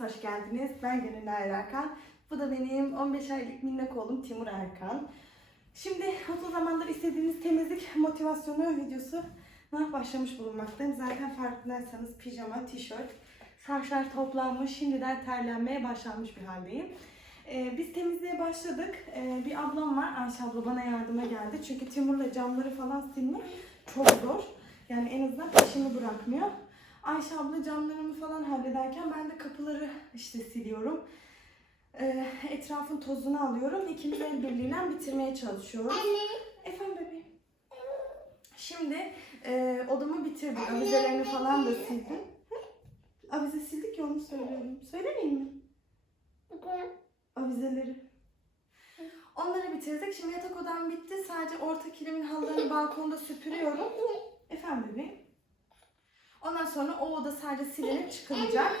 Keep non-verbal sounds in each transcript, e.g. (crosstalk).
hoş geldiniz. Ben Gönül Erkan. Bu da benim 15 aylık minnak oğlum Timur Erkan. Şimdi uzun zamandır istediğiniz temizlik motivasyonu videosu başlamış bulunmaktayım. Zaten farkındaysanız pijama, tişört, saçlar toplanmış, şimdiden terlenmeye başlanmış bir haldeyim. Ee, biz temizliğe başladık. Ee, bir ablam var, Ayşe abla bana yardıma geldi. Çünkü Timur'la camları falan silmek çok zor. Yani en azından peşimi bırakmıyor. Ayşe abla camlarımı falan hallederken ben de kapıları işte siliyorum. Ee, etrafın tozunu alıyorum. İkimiz el birliğiyle bitirmeye çalışıyoruz. Efendim bebeğim. Şimdi e, odamı bitirdim. Avizelerini falan da sildim. Hı? Avize sildik ya onu söylüyorum. Söylemeyeyim mi? Avizeleri. Onları bitirdik. Şimdi yatak odam bitti. Sadece orta kilimin halılarını balkonda süpürüyorum. Efendim bebeğim. Ondan sonra o oda sadece silinip çıkılacak.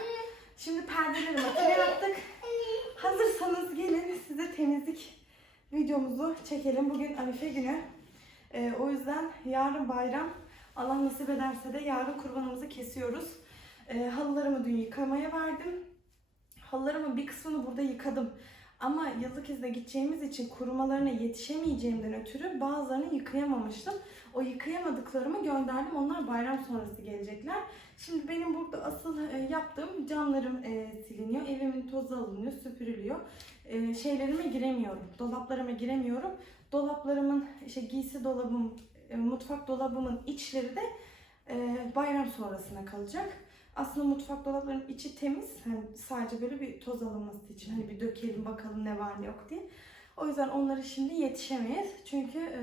Şimdi perdeleri makineye attık. Hazırsanız gelin size temizlik videomuzu çekelim. Bugün Arife günü. Ee, o yüzden yarın bayram. Allah nasip ederse de yarın kurbanımızı kesiyoruz. Ee, halılarımı dün yıkamaya verdim. Halılarımın bir kısmını burada yıkadım. Ama yıllık izne gideceğimiz için kurumalarına yetişemeyeceğimden ötürü bazılarını yıkayamamıştım. O yıkayamadıklarımı gönderdim. Onlar bayram sonrası gelecekler. Şimdi benim burada asıl e, yaptığım camlarım e, siliniyor. Evimin tozu alınıyor, süpürülüyor. E, şeylerime giremiyorum. Dolaplarıma giremiyorum. Dolaplarımın, işte giysi dolabım, mutfak dolabımın içleri de bayram sonrasına kalacak. Aslında mutfak dolaplarının içi temiz. Hani sadece böyle bir toz alınması için hani bir dökelim bakalım ne var ne yok diye. O yüzden onları şimdi yetişemeyiz. Çünkü e,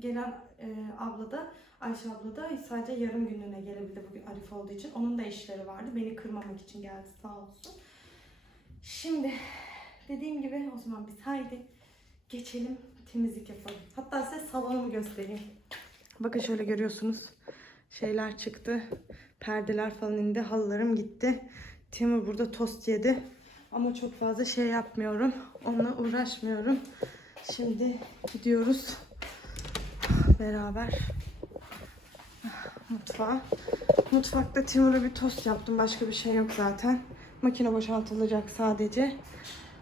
gelen e, abla da Ayşe abla da sadece yarım günlüğüne gelebildi bugün Arif olduğu için. Onun da işleri vardı. Beni kırmamak için geldi sağ olsun. Şimdi dediğim gibi o zaman biz haydi geçelim temizlik yapalım. Hatta size salonumu göstereyim. Bakın şöyle görüyorsunuz. Şeyler çıktı. Perdeler falan indi. Halılarım gitti. Timur burada tost yedi. Ama çok fazla şey yapmıyorum. Onunla uğraşmıyorum. Şimdi gidiyoruz. Beraber mutfağa. Mutfakta Timur'a bir tost yaptım. Başka bir şey yok zaten. Makine boşaltılacak sadece.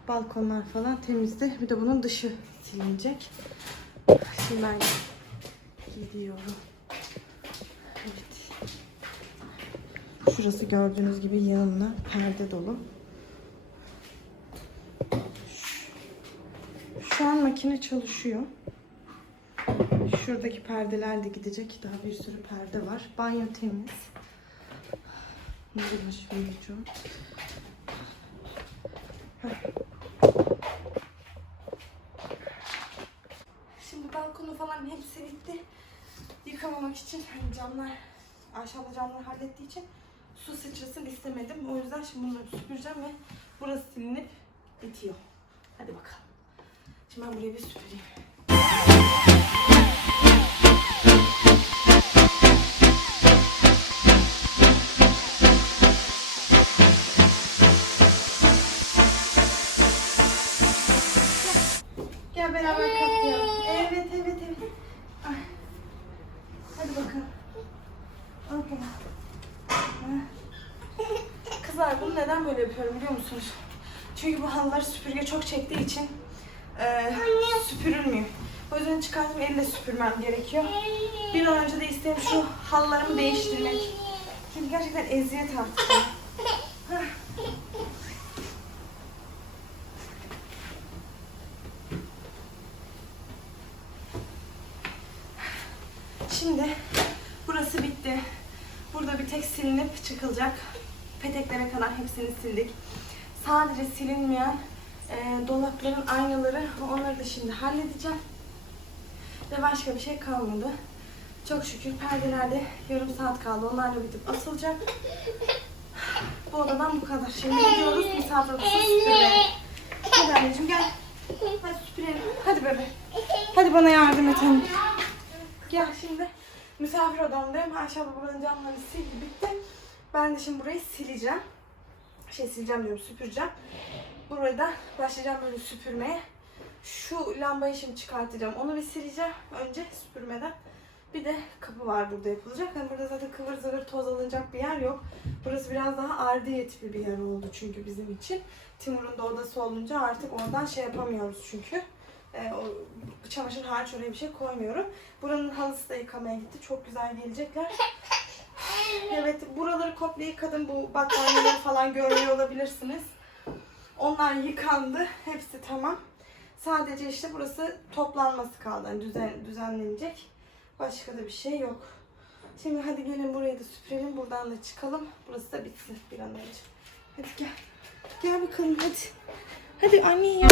Balkonlar falan temizdi. Bir de bunun dışı silinecek. Şimdi ben gidiyorum. Evet. Şurası gördüğünüz gibi yanımda perde dolu. Şu an makine çalışıyor. Şuradaki perdeler de gidecek. Daha bir sürü perde var. Banyo temiz. Yavaş uyuyacağım. Şimdi balkonu falan hepsi bitti. Yıkamamak için hani camlar, Ayşe abla camları hallettiği için su sıçrasın istemedim. O yüzden şimdi bunları süpüreceğim ve burası silinip bitiyor. Hadi bakalım. Şimdi ben burayı bir süpüreyim. Gel beraber katlayalım. Evet evet evet. Ay. Hadi bakalım. Al bakalım. Ha. Kızlar bunu neden böyle yapıyorum biliyor musunuz? Çünkü bu halılar süpürge çok çektiği için e, süpürülmüyor. O yüzden çıkartıp elle süpürmem gerekiyor. Bir an önce de isterim şu halılarımı değiştirmek. Çünkü gerçekten eziyet artık. Şimdi burası bitti. Burada bir tek silinip çıkılacak. Peteklere kadar hepsini sildik. Sadece silinmeyen e, dolapların aynaları onları da şimdi halledeceğim. Ve başka bir şey kalmadı. Çok şükür perdelerde yarım saat kaldı. Onlar da bitip asılacak. Bu odadan bu kadar. Şimdi gidiyoruz misafir odasına süpürmeye. Hadi anneciğim gel. Hadi süpürelim. Hadi bebe. Hadi bana yardım et anne. Gel şimdi. Misafir odamdayım. Ayşe abla buranın camlarını sildi bitti. Ben de şimdi burayı sileceğim. Şey sileceğim diyorum süpüreceğim. Burayı da başlayacağım böyle süpürmeye. Şu lambayı şimdi çıkartacağım. Onu bir sileceğim önce süpürmeden. Bir de kapı var burada yapılacak. Hani burada zaten kıvır zıvır toz alınacak bir yer yok. Burası biraz daha ardiye tipi bir yer oldu çünkü bizim için. Timur'un da odası olunca artık oradan şey yapamıyoruz çünkü. Ee, o çamaşır hariç oraya bir şey koymuyorum. Buranın halısı da yıkamaya gitti. Çok güzel gelecekler. Evet buraları komple yıkadım. Bu battaniyeleri falan görmüyor olabilirsiniz. Onlar yıkandı. Hepsi tamam. Sadece işte burası toplanması kaldı. Yani düzen, düzenlenecek. Başka da bir şey yok. Şimdi hadi gelin burayı da süpürelim. Buradan da çıkalım. Burası da bitsin bir an önce. Hadi gel. Gel bakalım hadi. Hadi anne ya.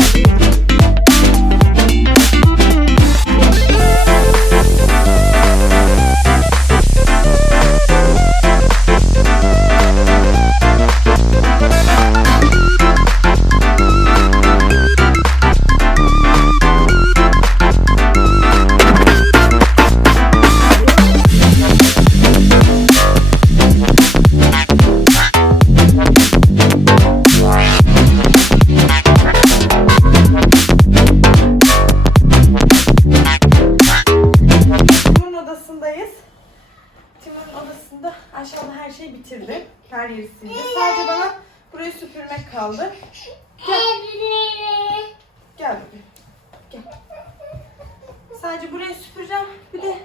Sadece burayı süpüreceğim. Bir de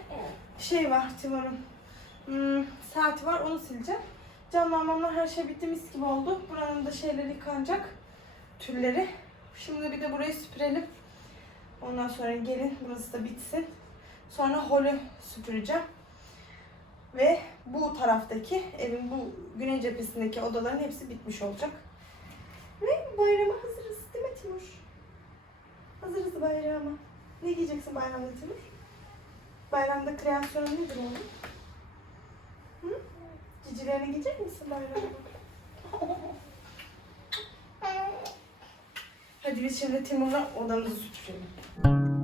şey var Timur'un. Hmm, saati var onu sileceğim. Camlanmamlar her şey bitti mis gibi oldu. Buranın da şeyleri yıkanacak. Tülleri. Şimdi bir de burayı süpürelim. Ondan sonra gelin burası da bitsin. Sonra holü süpüreceğim. Ve bu taraftaki evin bu güney cephesindeki odaların hepsi bitmiş olacak. Ve bayrama hazırız değil mi Timur? Hazırız bayrama. Ne giyeceksin bayramda Timur? Bayramda kreasyonun nedir oğlum? Hı? Cicilerine giyecek misin bayramda? (laughs) Hadi biz şimdi Timur'la odamızı süpürelim.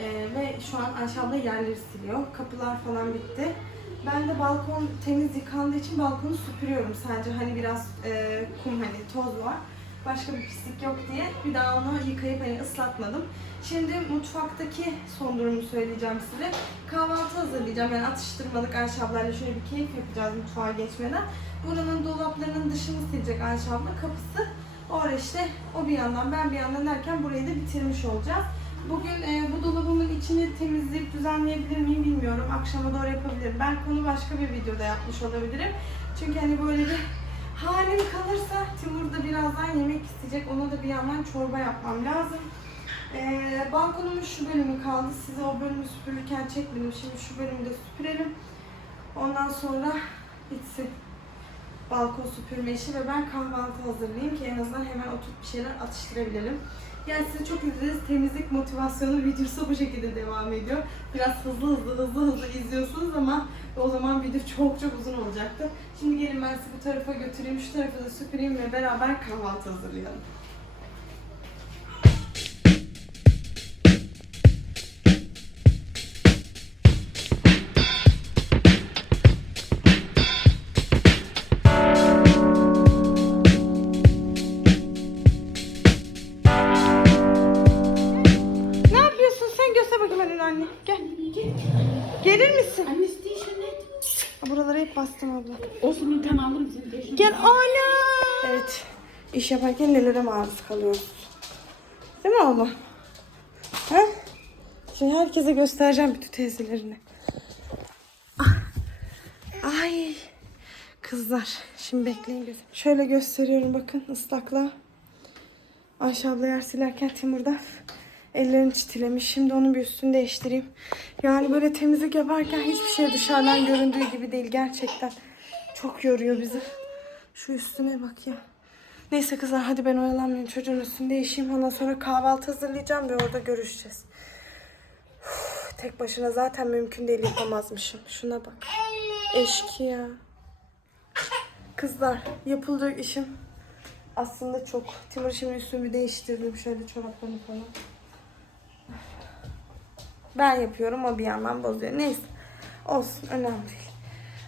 Ee, ve şu an Ayşe abla yerleri siliyor. Kapılar falan bitti. Ben de balkon temiz yıkandığı için balkonu süpürüyorum sadece. Hani biraz e, kum hani toz var. Başka bir pislik yok diye bir daha onu yıkayıp hani ıslatmadım. Şimdi mutfaktaki son durumu söyleyeceğim size. Kahvaltı hazırlayacağım. Yani atıştırmalık Ayşe ablayla şöyle bir keyif yapacağız mutfağa geçmeden. Buranın dolaplarının dışını silecek Ayşe abla. Kapısı Orada işte o bir yandan ben bir yandan derken burayı da bitirmiş olacağız. Bugün e, bu dolabımın içini temizleyip düzenleyebilir miyim bilmiyorum. Akşama doğru yapabilirim. Ben konu başka bir videoda yapmış olabilirim. Çünkü hani böyle bir halim kalırsa Timur da birazdan yemek isteyecek. Ona da bir yandan çorba yapmam lazım. E, balkonumun şu bölümü kaldı. Size o bölümü süpürürken çekmedim. Şimdi şu bölümü de süpürelim. Ondan sonra bitsin balkon süpürme işi ve ben kahvaltı hazırlayayım ki en azından hemen oturup bir şeyler atıştırabilelim. Yani size çok izlediğiniz temizlik motivasyonu videosu bu şekilde devam ediyor. Biraz hızlı hızlı hızlı hızlı izliyorsunuz ama o zaman video çok çok uzun olacaktı. Şimdi gelin ben sizi bu tarafa götüreyim, şu tarafı da süpüreyim ve beraber kahvaltı hazırlayalım. İş yaparken nelere maruz kalıyoruz. Değil mi oğlum? Ha? Şimdi herkese göstereceğim bütün teyzelerini. Ah. Ay. Kızlar şimdi bekleyin gözüm. Şöyle gösteriyorum bakın ıslakla. Ayşe abla yer silerken Timur'da ellerini çitilemiş. Şimdi onun bir üstünü değiştireyim. Yani böyle temizlik yaparken hiçbir şey dışarıdan göründüğü gibi değil gerçekten. Çok yoruyor bizi. Şu üstüne bak ya. Neyse kızlar hadi ben oyalanmayayım. Çocuğun üstünü değişeyim. Ondan sonra kahvaltı hazırlayacağım ve orada görüşeceğiz. Tek başına zaten mümkün değil yapamazmışım. Şuna bak. Eşkıya. Kızlar yapılacak işim aslında çok. Timur şimdi üstümü değiştirdim. Şöyle çoraplarını falan. Ben yapıyorum o bir yandan bozuyor. Neyse. Olsun önemli değil.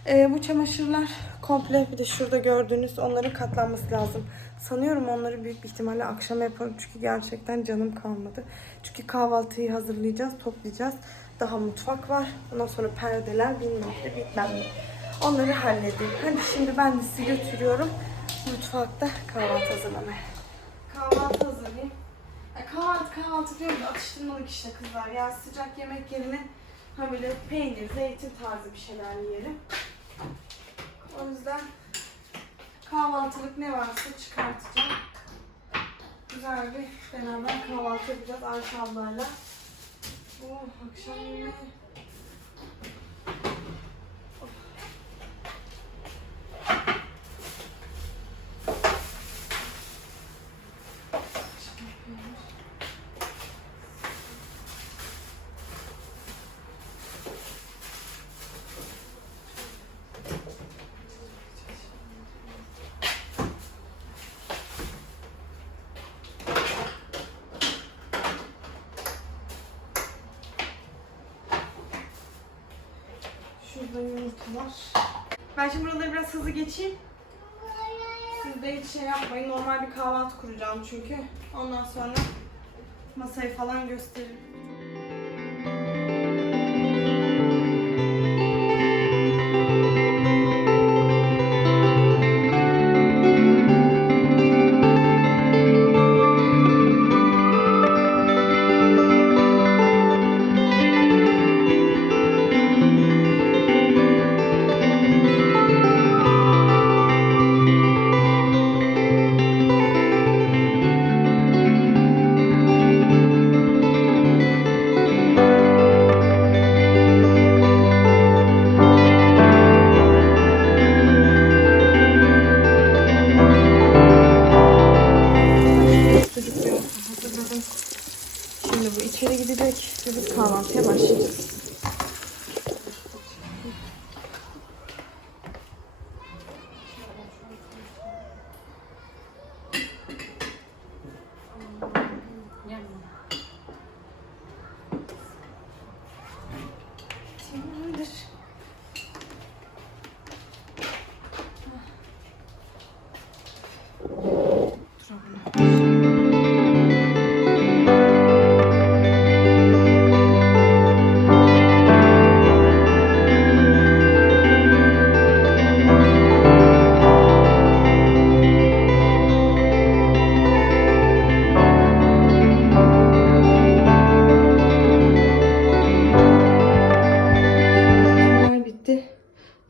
Ee, bu çamaşırlar komple bir de şurada gördüğünüz onların katlanması lazım. Sanıyorum onları büyük bir ihtimalle akşam yaparım çünkü gerçekten canım kalmadı. Çünkü kahvaltıyı hazırlayacağız, toplayacağız. Daha mutfak var. Ondan sonra perdeler bilmem ne bilmem ne. Onları halledeyim. Hadi şimdi ben de sizi götürüyorum mutfakta kahvaltı hazırlamaya. Kahvaltı hazırlayayım. Kahvaltı kahvaltı diyorum da atıştırmalık işte kızlar. Ya sıcak yemek yerine ha böyle peynir, zeytin tarzı bir şeyler yiyelim. O yüzden kahvaltılık ne varsa çıkartacağım. Güzel bir beraber kahvaltı yapacağız Ayşe ablayla. Oh akşam yemeği. Var. Ben şimdi buraları biraz hızlı geçeyim. Siz de hiç şey yapmayın. Normal bir kahvaltı kuracağım çünkü. Ondan sonra masayı falan gösteririm.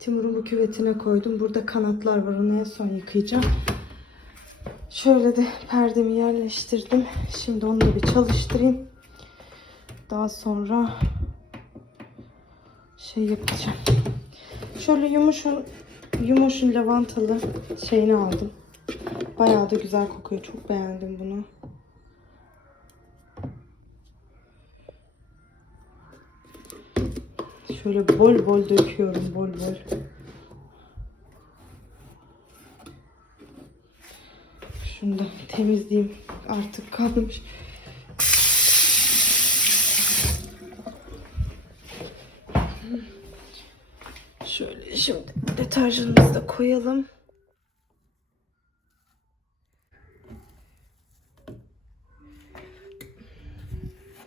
Timur'un bu küvetine koydum. Burada kanatlar var. Onu en son yıkayacağım. Şöyle de perdemi yerleştirdim. Şimdi onu da bir çalıştırayım. Daha sonra şey yapacağım. Şöyle yumuşun yumuşun lavantalı şeyini aldım. Bayağı da güzel kokuyor. Çok beğendim bunu. Şöyle bol bol döküyorum. Bol bol. Şunu da temizleyeyim. Artık kalmış. Şöyle şimdi deterjanımızı da koyalım.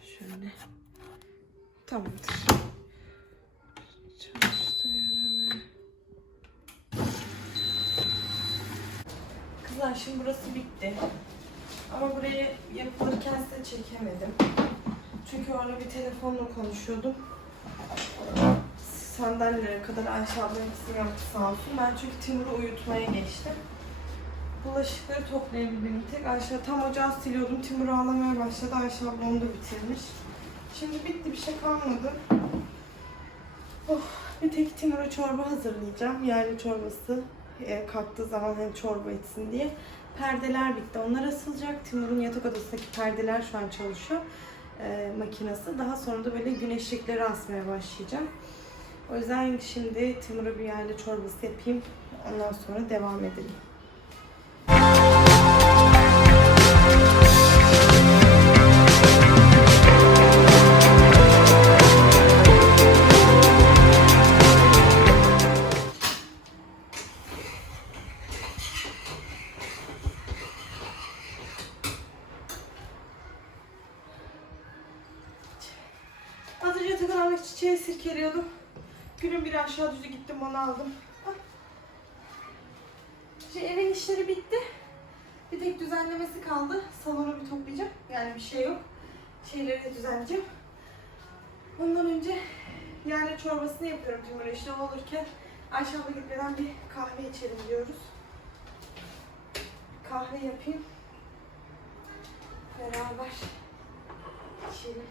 Şöyle. Tamamdır. Şimdi burası bitti. Ama burayı yapılırken size çekemedim. Çünkü orada bir telefonla konuşuyordum. Sandalyelere kadar Ayşe abla hepsini yaptı sağ olsun. Ben çünkü Timur'u uyutmaya geçtim. Bulaşıkları toplayabildim. Tek Ayşe tam ocağı siliyordum. Timur ağlamaya başladı. Ayşe abla onu da bitirmiş. Şimdi bitti bir şey kalmadı. Oh, bir tek Timur'a çorba hazırlayacağım. Yerli çorbası. E, kalktığı zaman hem çorba içsin diye. Perdeler bitti. Onlar asılacak. Timur'un yatak odasındaki perdeler şu an çalışıyor. E, makinesi. Daha sonra da böyle güneşlikleri asmaya başlayacağım. O yüzden şimdi Timur'a bir yerli çorbası yapayım. Ondan sonra devam edelim. Yani çorbasını yapıyorum Timur'a işte olurken Ayşe abla gitmeden bir kahve içelim diyoruz. Kahve yapayım. Beraber içelim.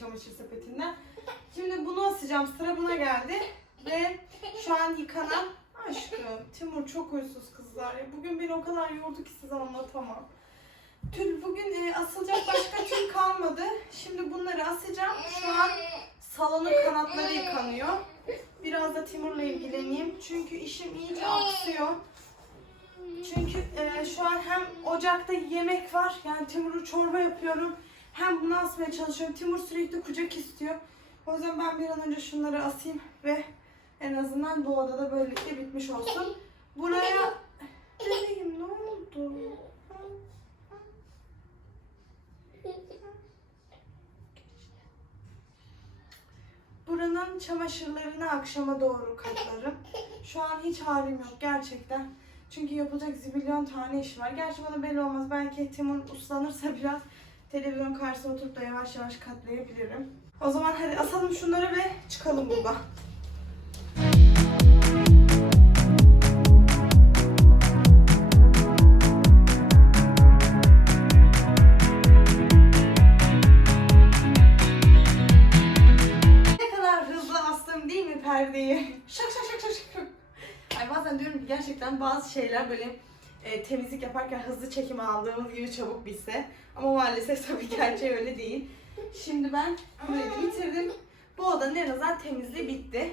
Çamaşır sepetinden. Şimdi bunu asacağım. Sıra buna geldi. Ve şu an yıkanan aşkım. Timur çok huysuz kızlar. ya. Bugün beni o kadar yordu ki size anlatamam. Tül bugün e, asılacak başka tül kalmadı. Şimdi bunları asacağım. Şu an salonun kanatları yıkanıyor. Biraz da Timur'la ilgileneyim. Çünkü işim iyice aksıyor. Çünkü e, şu an hem ocakta yemek var. Yani Timur'u çorba yapıyorum. Hem bunu asmaya çalışıyorum. Timur sürekli kucak istiyor. O yüzden ben bir an önce şunları asayım ve en azından bu odada böylelikle bitmiş olsun. Buraya... Bebeğim ne oldu? Buranın çamaşırlarını akşama doğru katlarım. Şu an hiç halim yok gerçekten. Çünkü yapılacak zibilyon tane iş var. Gerçi bana belli olmaz. Belki Timur uslanırsa biraz televizyon karşısına oturup da yavaş yavaş katlayabilirim. O zaman hadi asalım şunları ve çıkalım buradan. Perdeyi? Şak şak şak şak şak. Ay bazen diyorum ki gerçekten bazı şeyler böyle e, temizlik yaparken hızlı çekim aldığımız gibi çabuk bitse. Ama maalesef tabii gerçeği öyle değil. Şimdi ben burayı bitirdim. Bu odanın en azından temizliği bitti.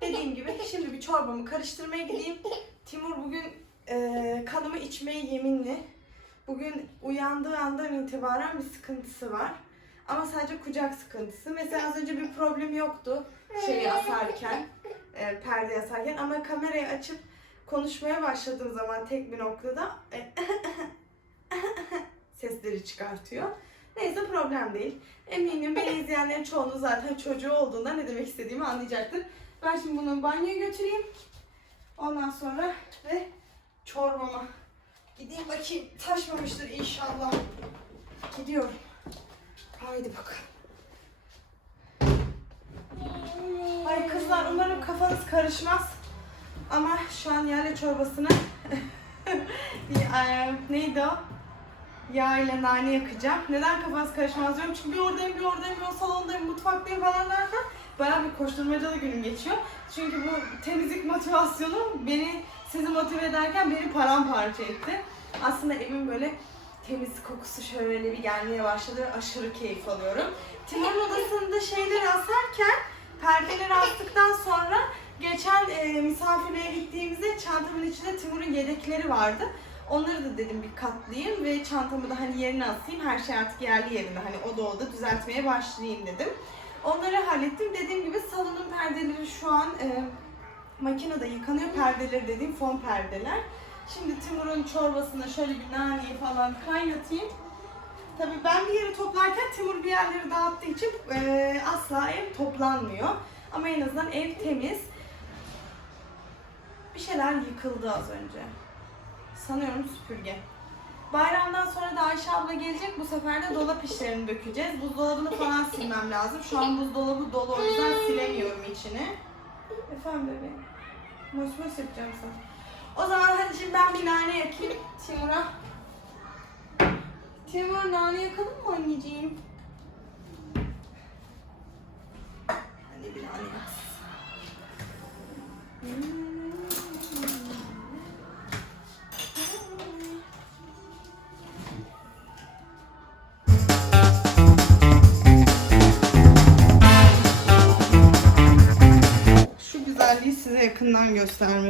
Dediğim gibi şimdi bir çorbamı karıştırmaya gideyim. Timur bugün e, kanımı içmeye yeminli. Bugün uyandığı andan itibaren bir sıkıntısı var. Ama sadece kucak sıkıntısı. Mesela az önce bir problem yoktu şeyi asarken, e, perde asarken. Ama kamerayı açıp konuşmaya başladığım zaman tek bir noktada e, (laughs) sesleri çıkartıyor. Neyse problem değil. Eminim beni izleyenlerin çoğunun zaten çocuğu olduğunda ne demek istediğimi anlayacaktır. Ben şimdi bunu banyoya götüreyim. Ondan sonra ve çorbama gideyim bakayım. Taşmamıştır inşallah. Gidiyorum. Haydi bakalım. Ay kızlar umarım kafanız karışmaz. Ama şu an yerle çorbasını (laughs) neydi o? Yağ ile nane yakacağım. Neden kafası karışmaz diyorum. Çünkü bir oradayım, bir oradayım, bir o salondayım, mutfaktayım falan derken bayağı bir koşturmacalı günüm geçiyor. Çünkü bu temizlik motivasyonu beni sizi motive ederken beni paramparça etti. Aslında evin böyle temiz kokusu şöyle bir gelmeye başladı. Aşırı keyif alıyorum. Timur'un odasında şeyleri asarken perdeleri astıktan sonra geçen e, misafirliğe gittiğimizde çantamın içinde Timur'un yedekleri vardı. Onları da dedim bir katlayayım ve çantamı da hani yerine asayım. Her şey artık yerli yerinde. Hani oda oda düzeltmeye başlayayım dedim. Onları hallettim. Dediğim gibi salonun perdeleri şu an e, makinede yıkanıyor. Perdeleri dediğim fon perdeler. Şimdi Timur'un çorbasına şöyle bir naneyi falan kaynatayım. Tabii ben bir yeri toplarken Timur bir yerleri dağıttığı için e, asla ev toplanmıyor. Ama en azından ev temiz. Bir şeyler yıkıldı az önce. Sanıyorum süpürge. Bayramdan sonra da Ayşe abla gelecek. Bu sefer de dolap işlerini dökeceğiz. Buzdolabını falan silmem lazım. Şu an buzdolabı dolu o yüzden silemiyorum içini. Efendim bebeğim. Mos mos yapacağım sana. O zaman hadi şimdi ben bir nane yakayım Timur'a. Timur nane yakalım mı anneciğim?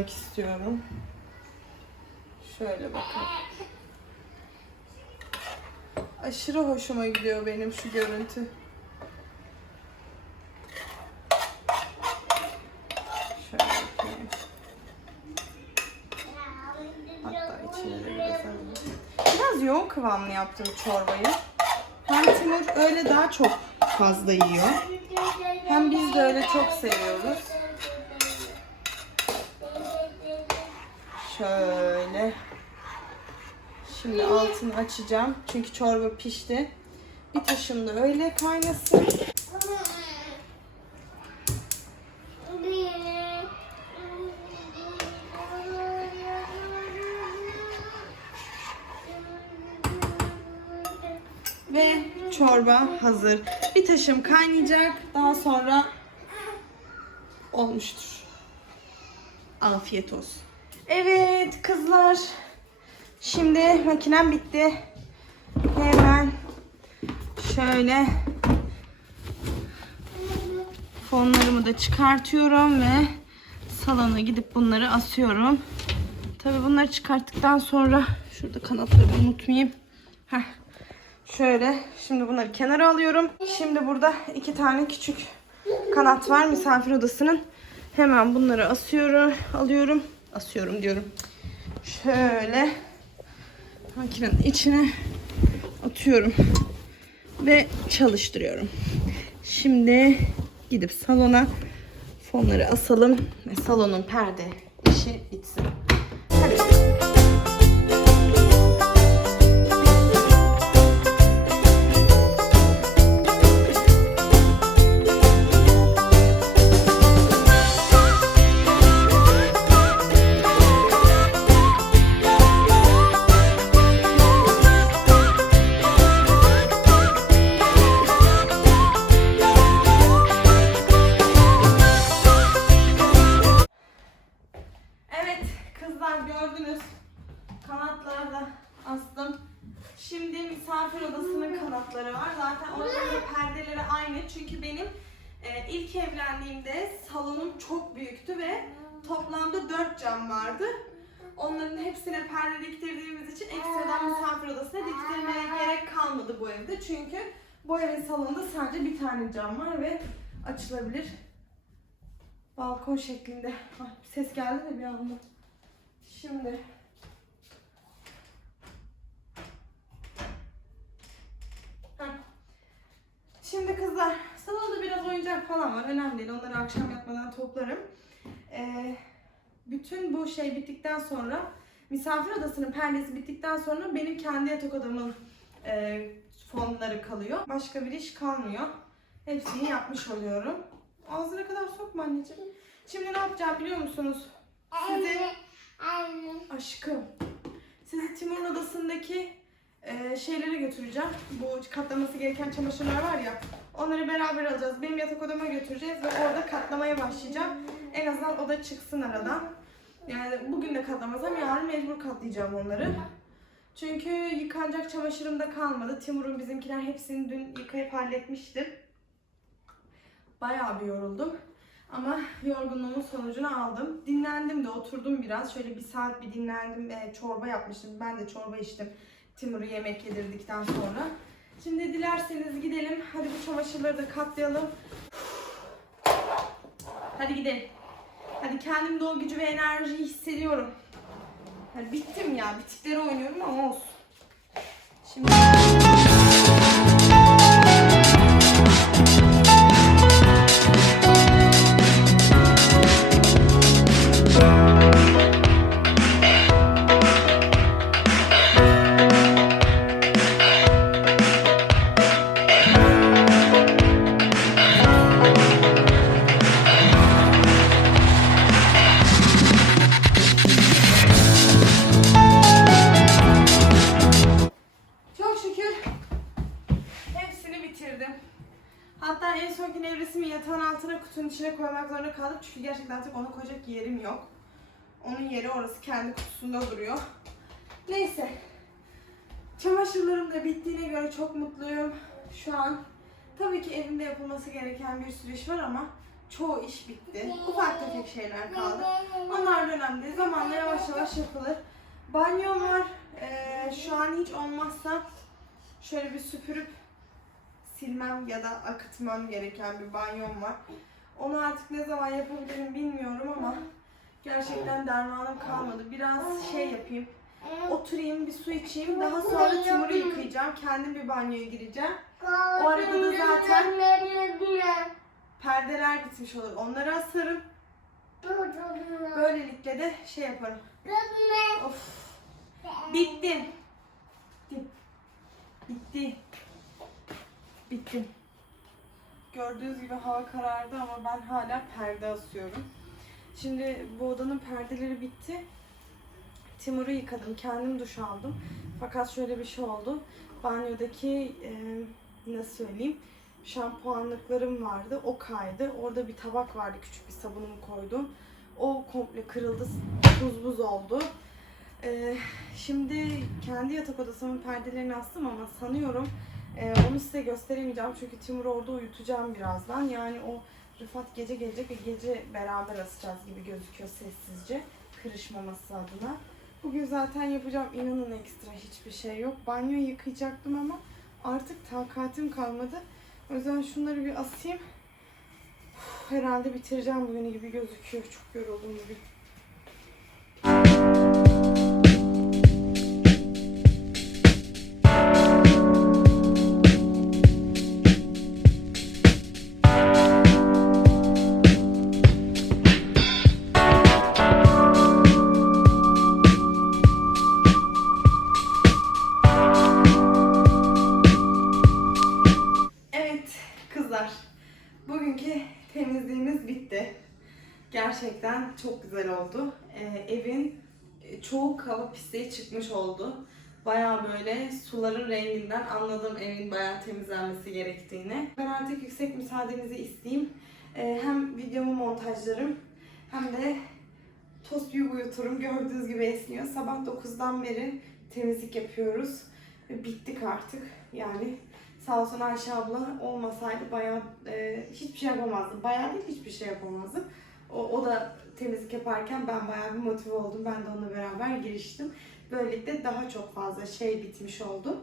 Göstermek istiyorum. Şöyle bakın. Aşırı hoşuma gidiyor benim şu görüntü. Hatta içine biraz. Biraz yoğun kıvamlı yaptım çorbayı. Hem Timur öyle daha çok fazla yiyor. Hem biz de öyle çok seviyoruz. Şöyle. Şimdi altını açacağım. Çünkü çorba pişti. Bir taşım da öyle kaynasın. Ve çorba hazır. Bir taşım kaynayacak. Daha sonra olmuştur. Afiyet olsun. Evet kızlar. Şimdi makinem bitti. Hemen şöyle fonlarımı da çıkartıyorum ve salona gidip bunları asıyorum. Tabii bunları çıkarttıktan sonra şurada kanatları unutmayayım. Heh. Şöyle şimdi bunları kenara alıyorum. Şimdi burada iki tane küçük kanat var misafir odasının. Hemen bunları asıyorum, alıyorum. Asıyorum diyorum. Şöyle makinenin içine atıyorum ve çalıştırıyorum. Şimdi gidip salona fonları asalım ve salonun perde işi bitsin. İlk evlendiğimde salonum çok büyüktü ve toplamda 4 cam vardı. Onların hepsine perde diktirdiğimiz için ekstradan misafir odasına diktirmeye gerek kalmadı bu evde. Çünkü bu evin salonunda sadece bir tane cam var ve açılabilir balkon şeklinde. Ah, ses geldi de bir anda. Şimdi Heh. Şimdi kızlar salonda biraz oyuncak falan var. Önemli değil. Onları akşam yatmadan toplarım. Ee, bütün bu şey bittikten sonra misafir odasının perdesi bittikten sonra benim kendi yatak odamın e, fonları kalıyor. Başka bir iş kalmıyor. Hepsini yapmış oluyorum. Ağzına kadar sokma anneciğim. Şimdi ne yapacağım biliyor musunuz? sizi aşkım sizi Timur'un odasındaki e, şeylere götüreceğim. Bu katlaması gereken çamaşırlar var ya. Onları beraber alacağız. Benim yatak odama götüreceğiz ve orada katlamaya başlayacağım. En azından o da çıksın aradan. Yani bugün de katlamazsam yarın mecbur katlayacağım onları. Çünkü yıkanacak çamaşırım da kalmadı. Timur'un bizimkiler hepsini dün yıkayıp halletmiştim. Bayağı bir yoruldum. Ama yorgunluğumun sonucunu aldım. Dinlendim de oturdum biraz. Şöyle bir saat bir dinlendim. E, çorba yapmıştım. Ben de çorba içtim. Timur'u yemek yedirdikten sonra. Şimdi dilerseniz gidelim. Hadi bu çamaşırları da katlayalım. Hadi gidelim. Hadi kendimde o gücü ve enerjiyi hissediyorum. Hadi bittim ya. Bitikleri oynuyorum ama olsun. Şimdi... Onun yeri orası kendi kutusunda duruyor. Neyse. Çamaşırlarım da bittiğine göre çok mutluyum. Şu an tabii ki evimde yapılması gereken bir sürü iş var ama çoğu iş bitti. Ufak tefek şeyler kaldı. Onlar değil. Zamanla yavaş yavaş yapılır. Banyom var. Ee, şu an hiç olmazsa şöyle bir süpürüp silmem ya da akıtmam gereken bir banyom var. Onu artık ne zaman yapabilirim bilmiyorum ama gerçekten dermanım kalmadı. Biraz şey yapayım. Oturayım, bir su içeyim. Daha sonra Timur'u yıkayacağım. Kendim bir banyoya gireceğim. O arada da zaten perdeler bitmiş olur. Onları asarım. Böylelikle de şey yaparım. Of. Bittim. Bittim. Bitti. Bittim. Gördüğünüz gibi hava karardı ama ben hala perde asıyorum. Şimdi bu odanın perdeleri bitti. Timur'u yıkadım. Kendim duş aldım. Fakat şöyle bir şey oldu. Banyodaki e, nasıl söyleyeyim şampuanlıklarım vardı. O kaydı. Orada bir tabak vardı. Küçük bir sabunumu koydum. O komple kırıldı. Buz buz oldu. Ee, şimdi kendi yatak odasının perdelerini astım ama sanıyorum e, onu size gösteremeyeceğim çünkü Timur'u orada uyutacağım birazdan. Yani o Rıfat gece gelecek ve gece beraber asacağız gibi gözüküyor sessizce kırışmaması adına. Bugün zaten yapacağım inanın ekstra hiçbir şey yok. Banyo yıkayacaktım ama artık takatim kalmadı. O yüzden şunları bir asayım. Uf, Herhalde bitireceğim bugünü gibi gözüküyor. Çok yoruldum bugün. Çok güzel oldu. Ee, evin e, çoğu kaba pisliği çıkmış oldu. Baya böyle suların renginden anladım evin bayağı temizlenmesi gerektiğini. Ben artık yüksek müsaadenizi isteyeyim. Ee, hem videomu montajlarım hem de tost büyük uyuturum. Gördüğünüz gibi esniyor. Sabah 9'dan beri temizlik yapıyoruz. Bittik artık. Yani Sağ olsun Ayşe abla olmasaydı bayağı e, hiçbir şey yapamazdım. Bayağı değil hiçbir şey yapamazdım. O, o da temizlik yaparken ben bayağı bir motive oldum. Ben de onunla beraber giriştim. Böylelikle daha çok fazla şey bitmiş oldu.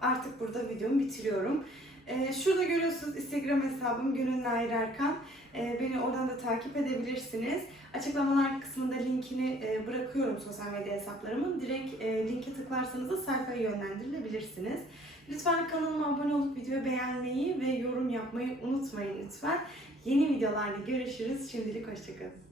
Artık burada videomu bitiriyorum. E, şurada görüyorsunuz Instagram hesabım Gönül Nair Erkan. E, beni oradan da takip edebilirsiniz. Açıklamalar kısmında linkini e, bırakıyorum sosyal medya hesaplarımın. Direkt e, linke tıklarsanız da sayfaya yönlendirilebilirsiniz. Lütfen kanalıma abone olup videoyu beğenmeyi ve yorum yapmayı unutmayın lütfen. Yeni videolarda görüşürüz. Şimdilik hoşçakalın.